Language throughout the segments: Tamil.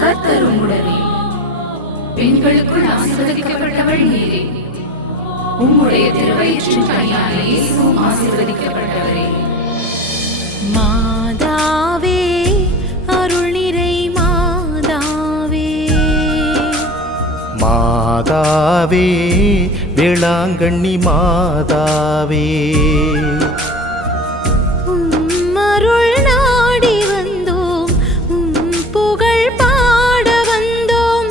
கர்த்தர் உம்முடனே, பெண்களுக்குள் ஆசீர்வதிக்கப்பட்டவள் நீரே. உம்முடைய திருவயிற்றின் கனியான இயேசுவும் ஆசீர்வதிக்கப்பட்டவரே. மாதாவே, அருள் நிறை மாதாவே, மாதாவே, வேளாங்கண்ணி மாதாவே, அருள் நாடி வந்தோம், புகழ் பாட வந்தோம்,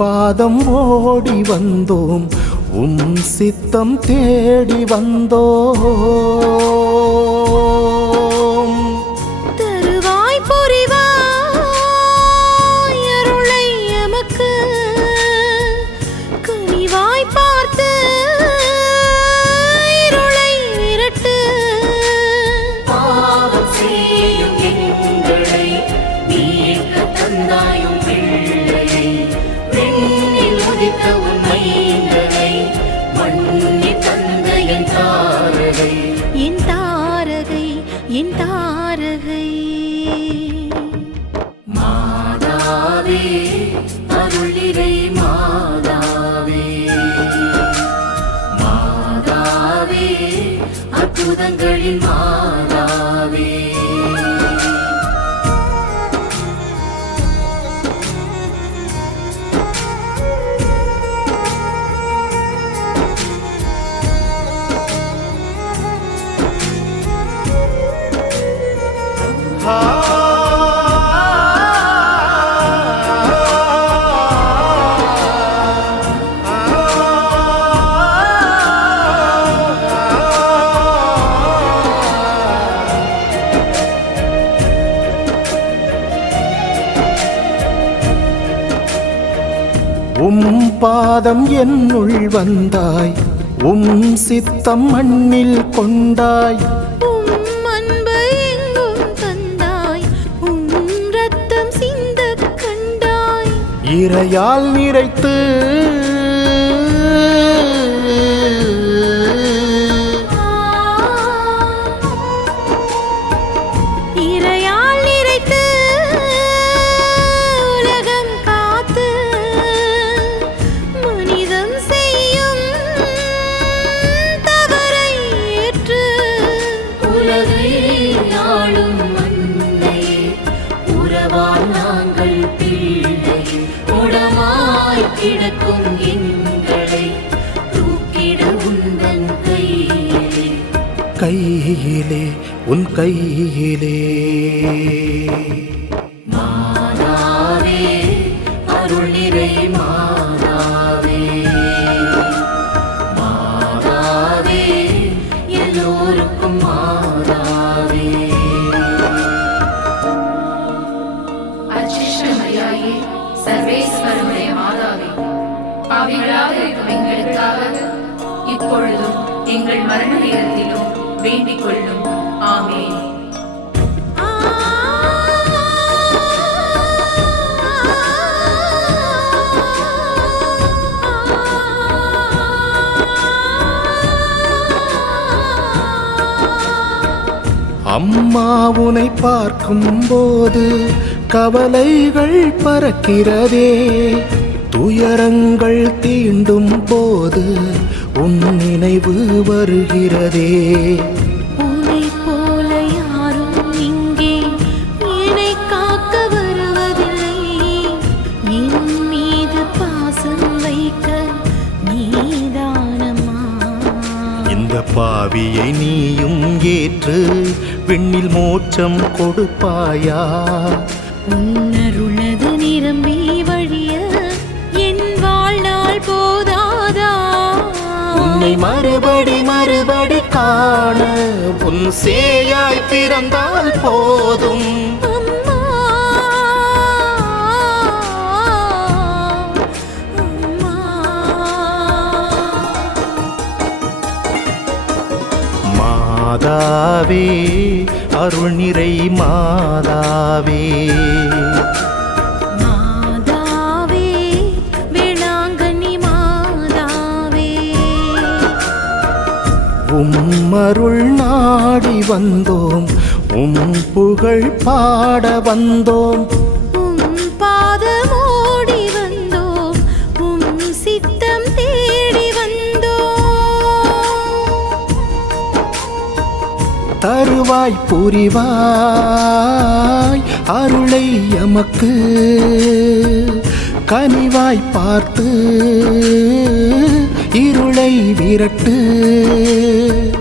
பாதம் ஓடி வந்தோம், சித்தம் தேடி வந்தோம். தருவாய் புரிவாய் அருளை எமக்கு, கனிவாய் பார்த்து இருளை விரட்டு. பாவம் செய்யும் எங்களை மீட்க தந்தாயும் பிள்ளையை, விண்ணில் உதித்த உன் மைந்தனை மண்ணி தந்த என் தாரகை, என் தாரகை, என் தாரகை. மாதாவே, அருள் நிறை மாதாவே, மாதாவே, அற்புதங்களின் மாதாவே. பாதம் என்னுள் வந்தாய், சித்தம் மண்ணில் கொண்டாய், அன்பை எங்கும் தந்தாய், ரத்தம் சிந்த கண்டாய், இறையால் நிறைத்து இறையால் நிறைத்து உலகம் காத்து, மனிதம் செய்யும் தவறை ஏற்று, உலகை ஆளும் மன்னையே, உறவால் நாங்கள் பிள்ளை, உடமாய் கிடக்கும் எங்களை தூக்கிட உந்தன் கையிலே, கையிலே, உன் கையிலே. மாதாவே, அருள் நிறை மாதாவே, மாதாவே, எல்லோருக்கும் மாதாவே. அச்சிஷ்ட மரியாயே, சர்வேஸ்வரமுடைய மாதாவே, பாவிகளாக இருக்கும் எங்களுக்காக இப்பொழுதும் எங்கள் மரண நேரத்திலும் வேண்டிக் கொள்ளும். ஆமென். அம்மா உனை பார்க்கும் போது கவலைகள் பறக்கிறதே, துயரங்கள் தீண்டும் போது உன் நினைவு வருகிறதே. உன்னை போல யாரும் இங்கே என்னை காக்க வருவதில்லை, என் மீது பாசம் வைக்க நீதானம்மா. இந்த பாவியை நீயும் ஏற்று விண்ணில் மோட்சம் கொடுப்பாயா? உன்னருளது நிரம்பி வழிய என் வாழ்நாள் போதாதா? உன்னை மறுபடி காண உன் சேயாய் பிறந்தால் போதும். அம்மா, அம்மா. மாதாவே, அருள் நிறை மாதாவே, மாதாவே, வேளாங்கண்ணி மாதாவே, அருள் நாடி வந்தோம், புகழ் பாட வந்தோம். அருள்வாய் புரிவாய் அருளை எமக்கு கனிவாய் பார்த்து இருளை விரட்டு.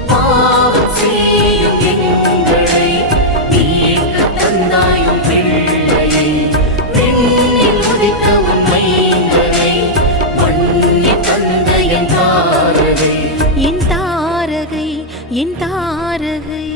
பாவம் செய்யும் எங்களை மீட்கத் தந்தாயும் பிள்ளையை, விண்ணில் உதித்த உன் மைந்தனை மண்ணில் தந்த என் தாரகை, என் தாரகை, என் தாரகை.